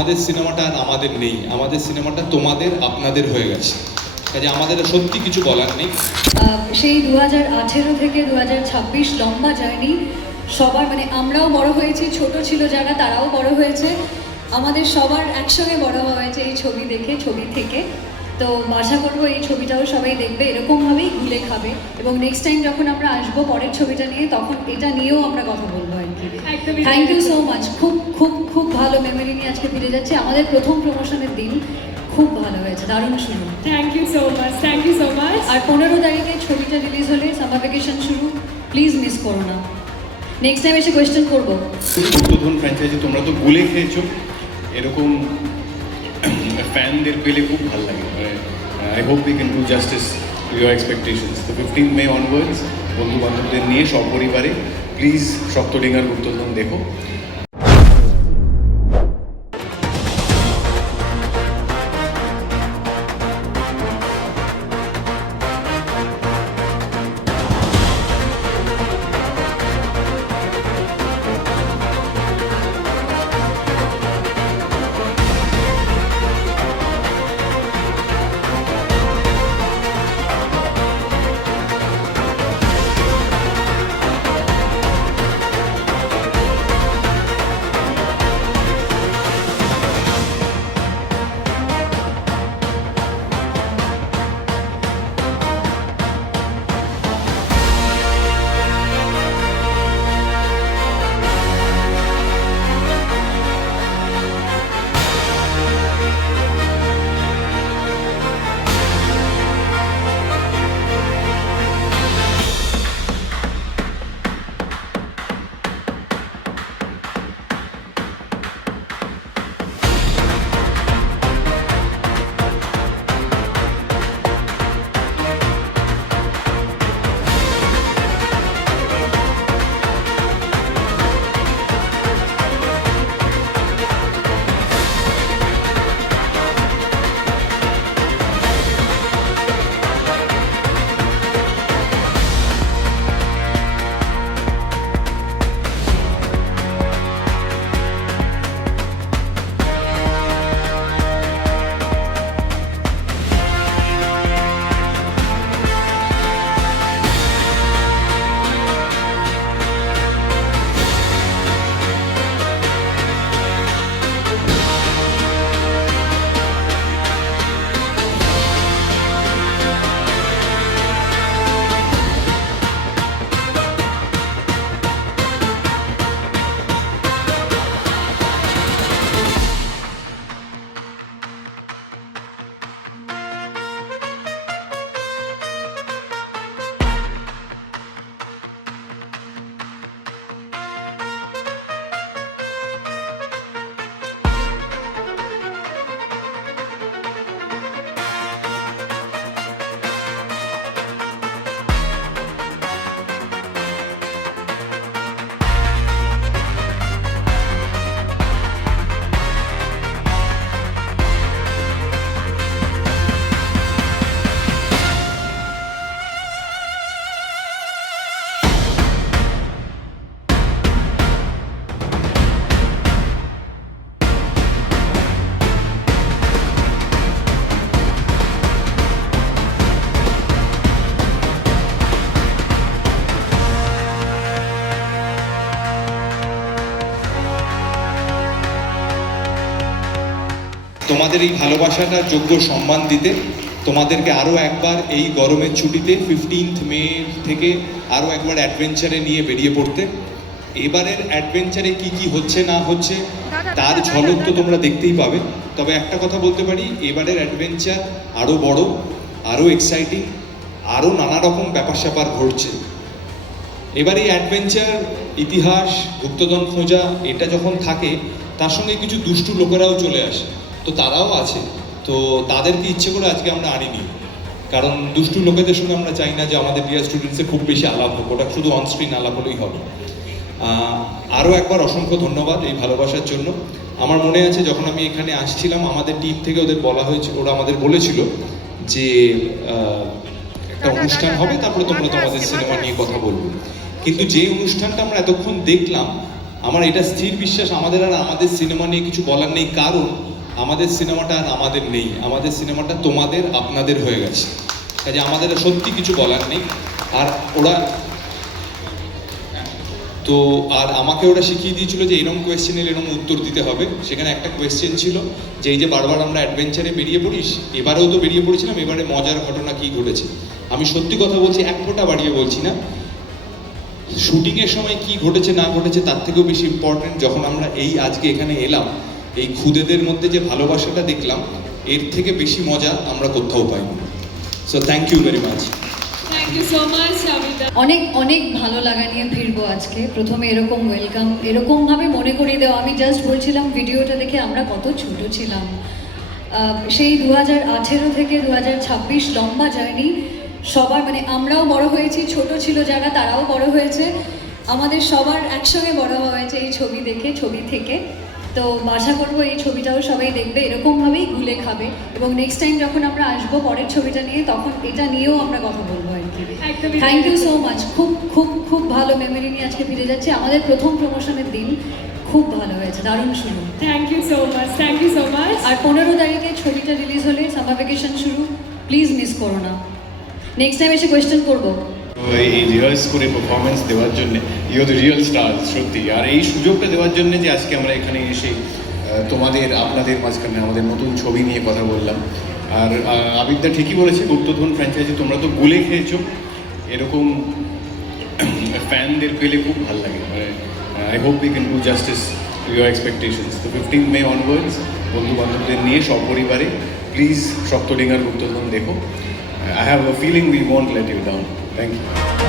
আমাদের সিনেমাটা আর আমাদের নেই, আমাদের সিনেমাটা তোমাদের আপনাদের হয়ে গেছে, কাজে আমাদের সত্যি কিছু বলার নেই। সেই 2018 থেকে 2026 লম্বা জার্নি, সবার মানে আমরাও বড় হয়েছি, ছোট ছিল যারা তারাও বড় হয়েছে, আমাদের সবার একসঙ্গে বড় হওয়া হয়েছে এই ছবি দেখে, ছবি থেকে। তো আশা করবো এই ছবিটাও সবাই দেখবে, এরকমভাবেই গুলে খাবে, এবং নেক্সট টাইম যখন আমরা আসবো পরের ছবিটা নিয়ে, তখন এটা নিয়েও আমরা কথা বলবো আর কি। Thank you so much. খুব খুব খুব ভালো মেমোরি নিয়ে আজকে ফিরে যাচ্ছে। আমাদের প্রথম প্রমোশনের দিন খুব ভালো হয়েছে, দারুণ শুরু। Thank you so much, thank you so much. আর 15 তারিখে ছবিটা রিলিজ হলে সামার ভ্যাকেশন শুরু, প্লিজ মিস করো না। নেক্সট টাইম এসে কোয়েশ্চেন করবো। গুপ্তধন ফ্র্যাঞ্চাইজি তোমরা তো গুলে খেয়েছো, এরকম ফ্যানদের পেলে খুব ভালো লাগে। I hope we can do justice to your expectations. তো 15 মে অনওয়ার্ডস বন্ধু বান্ধবদের নিয়ে সপরিবারে প্লিজ সপ্তডিঙ্গার গুপ্তধন দেখো। তোমাদের এই ভালোবাসাটার যোগ্য সম্মান দিতে, তোমাদেরকে আরও একবার এই গরমের ছুটিতে 15th মে থেকে আরও একবার অ্যাডভেঞ্চারে নিয়ে বেরিয়ে পড়তে। এবারের অ্যাডভেঞ্চারে কি কি হচ্ছে না হচ্ছে তার ঝলক তো তোমরা দেখতেই পাবে। তবে একটা কথা বলতে পারি, এবারের অ্যাডভেঞ্চার আরও বড়, আরও এক্সাইটিং, আরও নানা রকম ব্যাপার স্যাপার ঘটছে। এবার এই অ্যাডভেঞ্চার, ইতিহাস, গুপ্তধন খোঁজা এটা যখন থাকে, তার সঙ্গে কিছু দুষ্টু লোকেরাও চলে আসে, তো তারাও আছে। তো তাদেরকে ইচ্ছে করে আজকে আমরা আনিনি, কারণ দুষ্টু লোকেদের সঙ্গে আমরা চাই না যে আমাদের ডিয়ার স্টুডেন্টসে খুব বেশি আলাপ হোক, ওটা শুধু অনস্ক্রিন আলাপ হলেই হবে। আরও একবার অসংখ্য ধন্যবাদ এই ভালোবাসার জন্য। আমার মনে আছে যখন আমি এখানে আসছিলাম, আমাদের টিম থেকে ওদের বলা হয়েছে, ওরা আমাদের বলেছিল যে একটা অনুষ্ঠান হবে, তারপরে তোমরা তোমাদের সিনেমা নিয়ে কথা বলবে। কিন্তু যে অনুষ্ঠানটা আমরা এতক্ষণ দেখলাম, আমার এটা স্থির বিশ্বাস আমাদের আর আমাদের সিনেমা নিয়ে কিছু বলার নেই, কারণ আমাদের সিনেমাটা আর আমাদের নেই, আমাদের সিনেমাটা তোমাদের আপনাদের হয়ে গেছে। কাজে আমাদের আর সত্যি কিছু বলার নেই। আর ওরা তো আর আমাকে ওরা শিখিয়ে দিয়েছিল যে এরকম কোয়েশ্চেনের এরকম উত্তর দিতে হবে। সেখানে একটা কোয়েশ্চেন ছিল যে এই যে বারবার আমরা অ্যাডভেঞ্চারে বেরিয়ে পড়িস, এবারেও তো বেরিয়ে পড়েছিলাম, এবারে মজার ঘটনা কি ঘটেছে। আমি সত্যি কথা বলছি, এক ফোঁটা বাড়িয়ে বলছি না, শুটিংয়ের সময় কি ঘটেছে না ঘটেছে তার থেকেও বেশি ইম্পর্টেন্ট যখন আমরা এই আজকে এখানে এলাম, এই খুদেদের মধ্যে যে ভালোবাসাটা দেখলাম, এর থেকে বেশি মজা আমরা কোথাও পাইনি। So thank you very much. Thank you so much, Amita. অনেক অনেক ভালো লাগা নিয়ে ফিরবো আজকে। প্রথমে এরকম ওয়েলকাম, এরকমভাবে মনে করিয়ে দেওয়া। আমি জাস্ট বলছিলাম ভিডিওটা দেখে আমরা কত ছোট ছিলাম। সেই 2018 থেকে 2026 লম্বা জার্নি, সবার মানে আমরাও বড় হয়েছি, ছোট ছিল যারা তারাও বড় হয়েছে, আমাদের সবার একসঙ্গে বড় হওয়া হয়েছে এই ছবি দেখে, ছবি থেকে। তো আশা করবো এই ছবিটাও সবাই দেখবে, এরকমভাবেই গুলে খাবে, এবং নেক্সট টাইম যখন আমরা আসবো পরের ছবিটা নিয়ে, তখন এটা নিয়েও আমরা কথা বলবো আর কি। একদমই। Thank you so much. খুব খুব খুব ভালো মেমোরি নিয়ে আজকে ফিরে যাচ্ছি। আমাদের প্রথম প্রমোশনের দিন খুব ভালো হয়েছে, দারুণ শুরু। Thank you so much. Thank you so much. আর 15 তারিখে ছবিটা রিলিজ হলে সামার ভ্যাকেশন শুরু, প্লিজ মিস করো না। নেক্সট টাইম এসে কোয়েশ্চেন করবো। তো এই রিহার্স করে পারফরমেন্স দেওয়ার জন্য ইউ দ্য রিয়েল স্টার সত্যি। আর এই সুযোগটা দেওয়ার জন্য যে আজকে আমরা এখানে এসে তোমাদের আপনাদের মাঝখানে আমাদের নতুন ছবি নিয়ে কথা বললাম। আর আবিদ্যা ঠিকই বলেছে, গুপ্তধন ফ্র্যাঞ্চাইজি তোমরা তো গুলে খেয়েছো, এরকম ফ্যানদের পেলে খুব ভালো লাগে। I hope we can do justice to your expectations. তো 15 মে অনওয়ার্ডস বন্ধু বান্ধবদের নিয়ে সপরিবারে প্লিজ সপ্তডিঙ্গার গুপ্তধন দেখো। I have a feeling we won't let you down. Thank you.